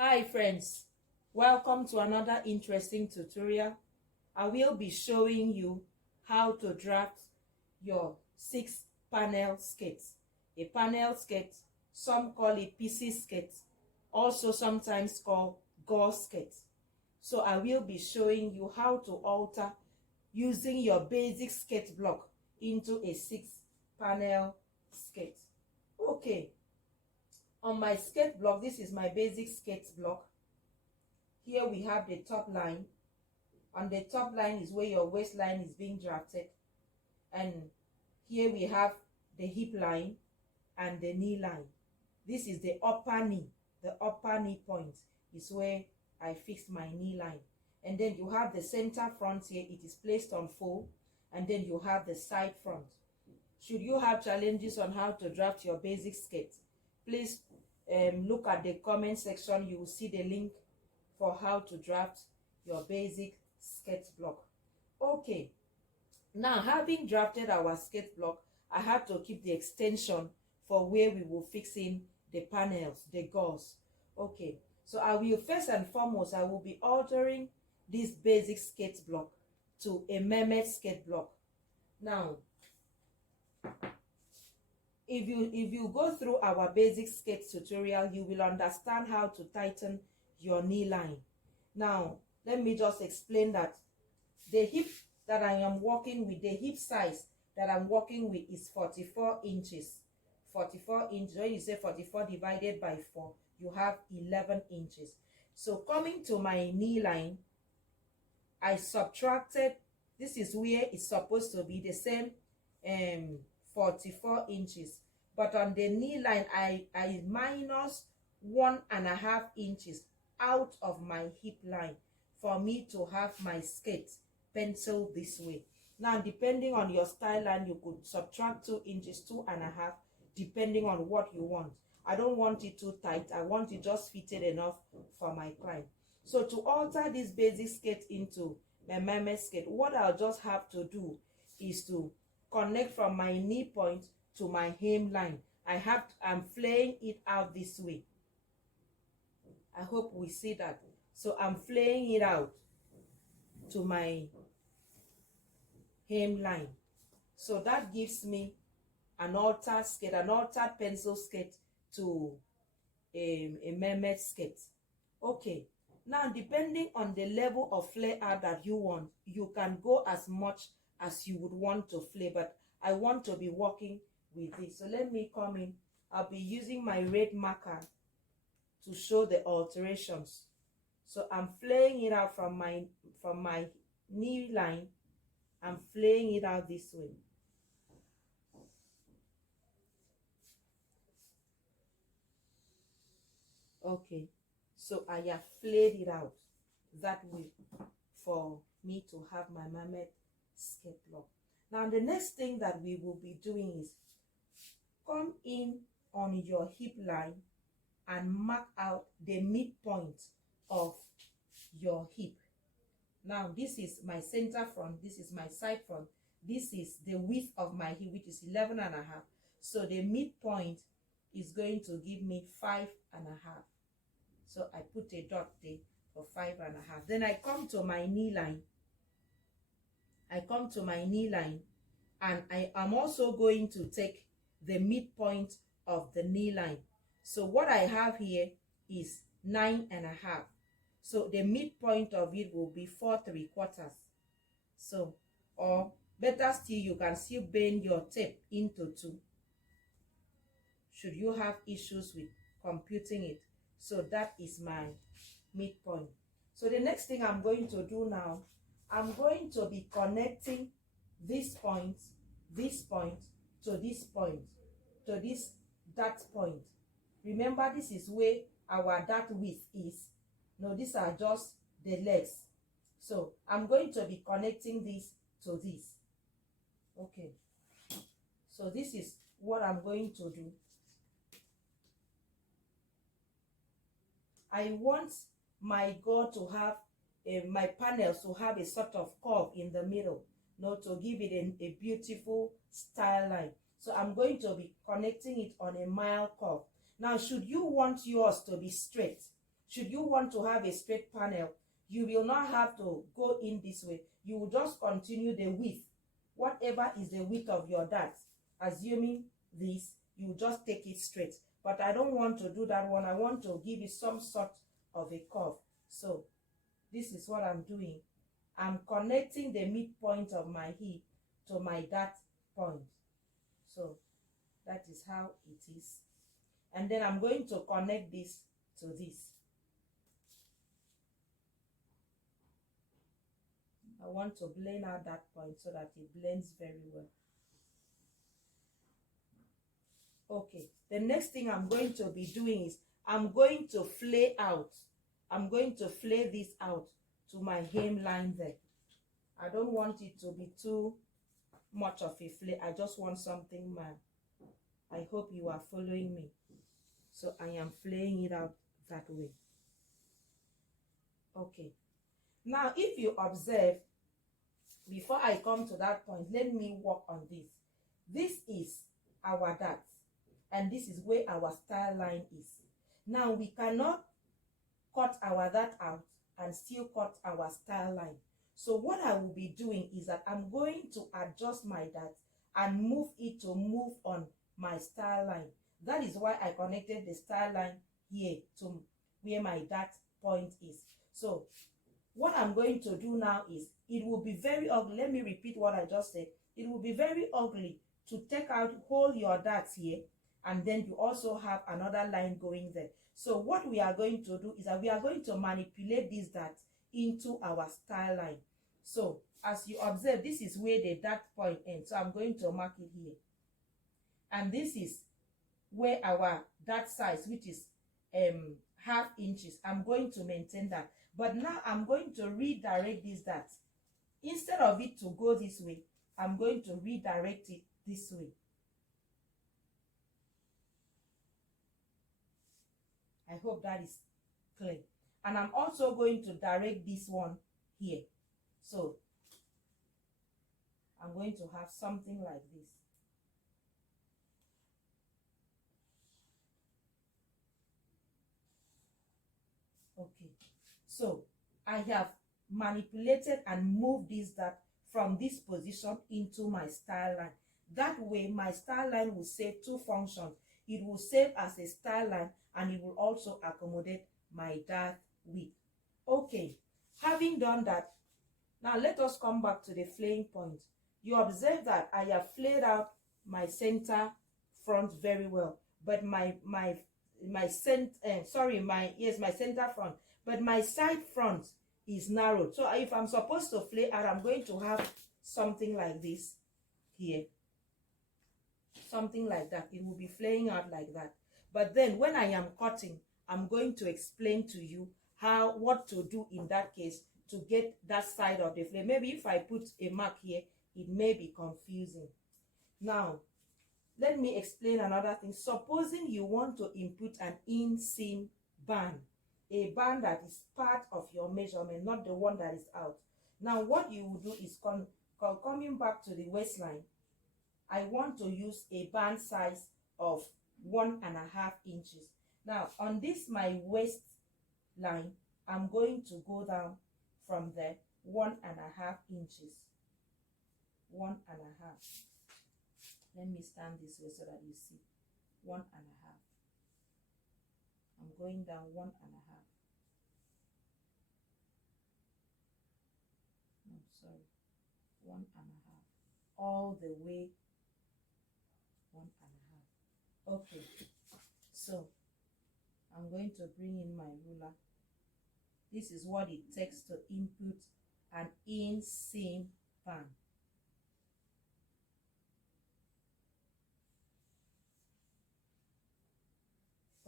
Hi friends, welcome to another interesting tutorial. I will be showing you how to draft your 6-panel skirt. A panel skirt, some call it PC skirt, also sometimes called Gore skirt. So I will be showing you how to alter using your basic skirt block into a 6-panel skirt. Okay, on my skirt block, this is my basic skirt block. Here we have the top line. On the top line is where your waistline is being drafted. And here we have the hip line and the knee line. This is the upper knee. The upper knee point is where I fixed my knee line. And then you have the center front here. It is placed on fold. And then you have the side front. Should you have challenges on how to draft your basic skirt, please look at the comment section. You will see the link for how to draft your basic skirt block. Okay, now having drafted our skirt block, I have to keep the extension for where we will fix in the panels, the gauze. Okay, so I will first and foremost, I will be altering this basic skirt block to a mermaid skirt block. Now, if you go through our basic skirt tutorial, you will understand how to tighten your knee line. Now, let me just explain that the hip that I am working with, the hip size that I'm working with is 44 inches. 44 inches. When you say 44 divided by 4, you have 11 inches. So coming to my knee line, I subtracted, this is where it's supposed to be the same 44 inches. But on the knee line, I minus 1.5 inches out of my hip line for me to have my skirt penciled this way. Now, depending on your style line, you could subtract 2 inches, 2.5, depending on what you want. I don't want it too tight. I want it just fitted enough for my client. So to alter this basic skirt into a mermaid skirt, what I'll just have to do is to connect from my knee point to my hem line. I'm flaying it out this way. I hope we see that. So I'm flaying it out to my hem line. So that gives me an altered skirt, an altered pencil skirt to a mermaid skirt. Okay, now depending on the level of flare out that you want, you can go as much as you would want to flare, but I want to be working with this. So let me come in. I'll be using my red marker to show the alterations. So I'm flaying it out from my knee line. I'm flaying it out this way. Okay, so I have flayed it out that way for me to have my mermaid skirt block. Now the next thing that we will be doing is come in on your hip line and mark out the midpoint of your hip. Now this is my center front, this is my side front, this is the width of my hip, which is 11.5. So the midpoint is going to give me 5.5. So I put a dot there for 5.5. Then I come to my knee line. And I am also going to take the midpoint of the knee line. So what I have here is 9.5. So the midpoint of it will be 4 3/4. So, or better still, you can still bend your tape into 2. Should you have issues with computing it. So that is my midpoint. So the next thing I'm going to do now, I'm going to be connecting this point to this point, to this dart point. Remember, this is where our dart width is. No, these are just the legs. So I'm going to be connecting this to this. Okay. So this is what I'm going to do. I want my Gore to have my panels to have a sort of curve in the middle, to give it a beautiful style line. So I'm going to be connecting it on a mild curve. Now, should you want yours to be straight, should you want to have a straight panel, you will not have to go in this way. You will just continue the width, whatever is the width of your dart. Assuming this, you just take it straight. But I don't want to do that one. I want to give it some sort of a curve. So this is what I'm doing. I'm connecting the midpoint of my hip to my dart point. So that is how it is. And then I'm going to connect this to this. I want to blend out that point so that it blends very well. Okay, the next thing I'm going to be doing is I'm going to flay out. I'm going to flay this out to my hemline there. I don't want it to be too much of a flay. I just want something mild. I hope you are following me. So I am flaying it out that way. Okay. Now, if you observe, before I come to that point, let me work on this. This is our dart, and this is where our style line is. Now, we cannot cut our dart out and still cut our style line. So what I will be doing is that I'm going to adjust my dart and move it to move on my style line. That is why I connected the style line here to where my dart point is. So what I'm going to do now is, it will be very ugly. Let me repeat what I just said. It will be very ugly to take out, hold your darts here, and then you also have another line going there. So what we are going to do is that we are going to manipulate these darts into our style line. So as you observe, this is where the dart point ends. So I'm going to mark it here. And this is where our dart size, which is ½ inches, I'm going to maintain that. But now I'm going to redirect this dart. Instead of it to go this way, I'm going to redirect it this way. I hope that is clear. And I'm also going to direct this one here. So I'm going to have something like this. Okay, so I have manipulated and moved this dart from this position into my style line. That way my style line will serve two functions. It will serve as a style line, and it will also accommodate my dart width. Okay, having done that, now let us come back to the flaying point. You observe that I have flayed out my center front very well, but my center front, but my side front is narrow. So if I'm supposed to flay out, I'm going to have something like this here, something like that. It will be flaying out like that. But then when I am cutting, I'm going to explain to you what to do in that case to get that side of the flay. Maybe if I put a mark here, it may be confusing. Now let me explain another thing. Supposing you want to input an inseam band, a band that is part of your measurement, not the one that is out. Now what you will do is coming back to the waistline, I want to use a band size of 1½ inches. Now on this my waistline, I'm going to go down from there 1½ inches. 1½. Let me stand this way so that you see. 1½. I'm going down 1½. No, sorry. 1½. All the way 1½. Okay. So I'm going to bring in my ruler. This is what it takes to input an inseam band.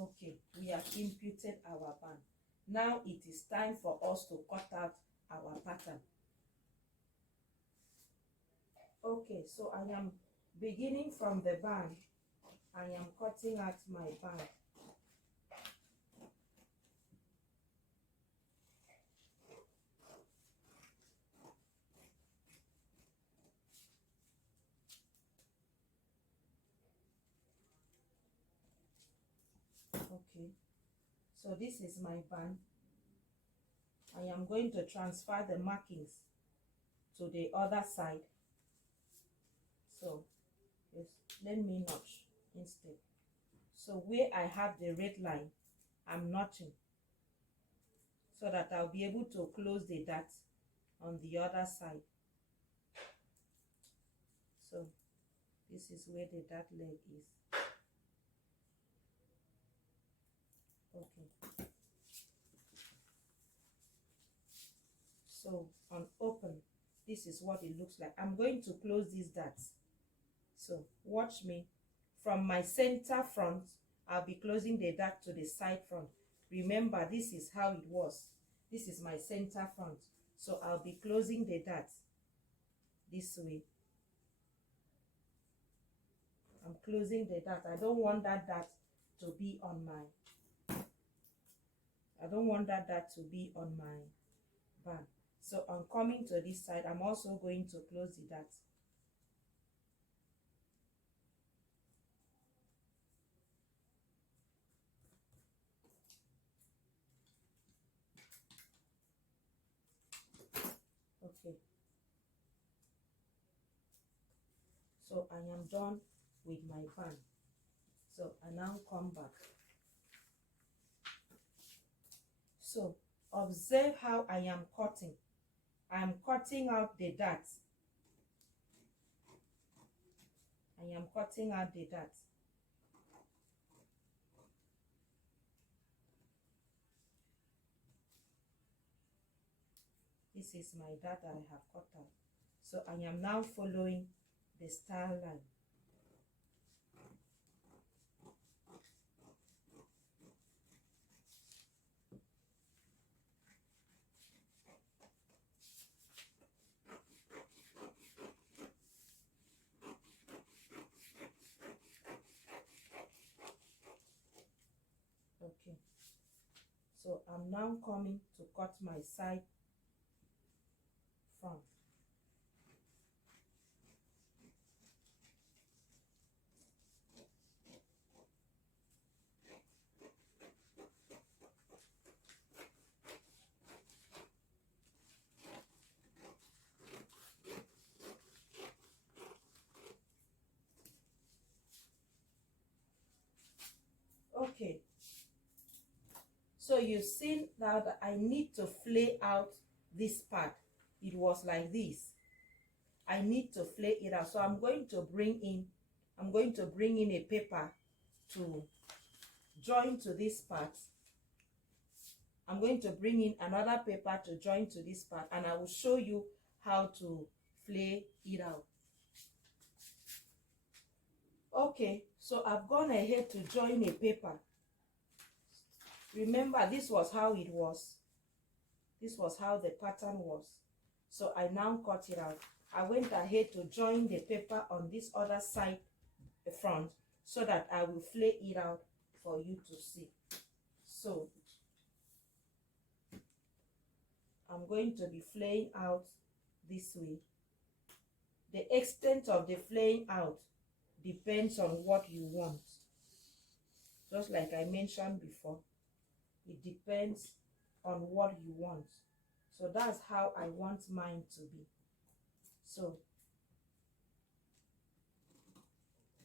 Okay, we have imputed our band. Now it is time for us to cut out our pattern. Okay, so I am beginning from the band. I am cutting out my band. Okay, So this is my band. I am going to transfer the markings to the other side. So yes, let me notch instead. So where I have the red line, I'm notching so that I'll be able to close the dart on the other side. So this is where the dart leg is. Okay. So on open, this is what it looks like. I'm going to close these darts. So watch me. From my center front, I'll be closing the dart to the side front. Remember, this is how it was. This is my center front. So I'll be closing the dart this way. I'm closing the dart. I don't want that dart to be on my, I don't want that dart to be on my band. So I'm coming to this side. I'm also going to close the dart. Okay. So I am done with my band. So I now come back. So observe how I am cutting. I am cutting out the dart. I am cutting out the dart. This is my dart that I have cut out. So I am now following the style line. Okay. So I'm now coming to cut my side front. Okay. So you've seen now that I need to flay out this part. It was like this. I need to flay it out. So I'm going to bring in a paper to join to this part. I'm going to bring in another paper to join to this part, and I will show you how to flay it out. Okay, so I've gone ahead to join a paper. Remember, this was how it was. This was how the pattern was. So I now cut it out. I went ahead to join the paper on this other side, the front, so that I will flay it out for you to see. So I'm going to be flaying out this way. The extent of the flaying out depends on what you want. Just like I mentioned before, it depends on what you want. So that's how I want mine to be. So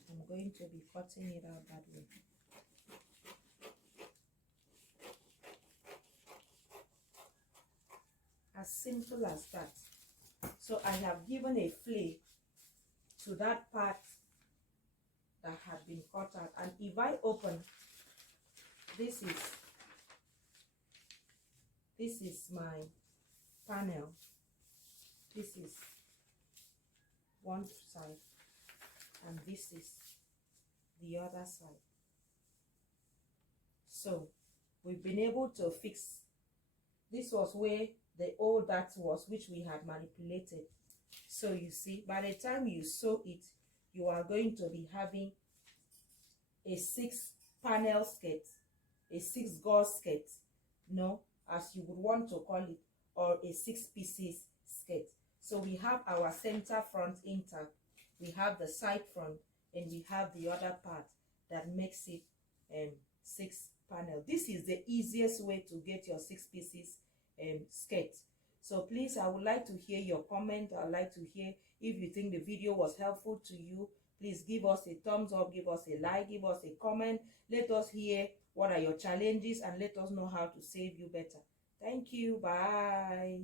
I'm going to be cutting it out that way. As simple as that. So I have given a flay to that part that had been cut out, and if I open, this is my panel. This is one side and this is the other side. So we've been able to fix. This was where the old dart was, which we had manipulated. So you see, by the time you sew it, you are going to be having a 6-panel skirt, a 6-gauze skirt, no, as you would want to call it, or a 6-pieces skirt. So we have our center front intact, we have the side front, and we have the other part that makes it 6 panel. This is the easiest way to get your 6 pieces skirt. So please, I would like to hear your comment. I'd like to hear if you think the video was helpful to you. Please give us a thumbs up, give us a like, give us a comment. Let us hear what are your challenges and let us know how to save you better. Thank you. Bye.